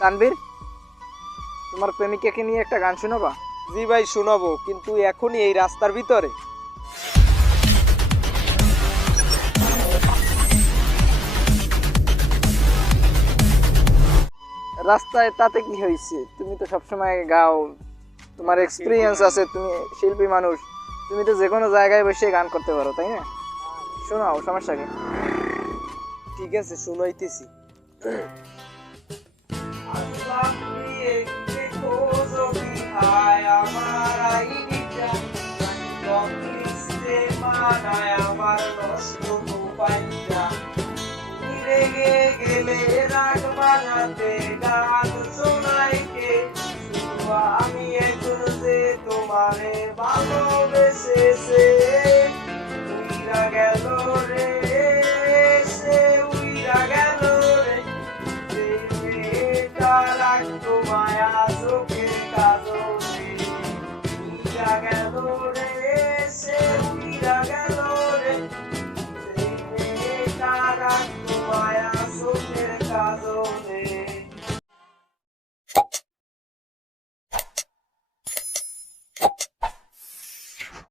তানভীর, তোমার প্রেমিকাকে নিয়ে একটা গান শোনাবা? জি ভাই শোনাবো, কিন্তু এখনই এই রাস্তার ভিতরে? রাস্তায় তাতে কি হয়েছে? তুমি তো সবসময় গাও, তোমার এক্সপিরিয়েন্স আছে, তুমি শিল্পী মানুষ, তুমি তো যে কোনো জায়গায় বসে গান করতে পারো, তাই না? শোনাও, সমস্যা কি? ঠিক আছে, শোনাইতেছি। আমি একজন যে তোমারে ভালোবেসেছে, উইরা গেল রে, সে উইরা গেল রে, যে মেয়েটা রাখতো মায়া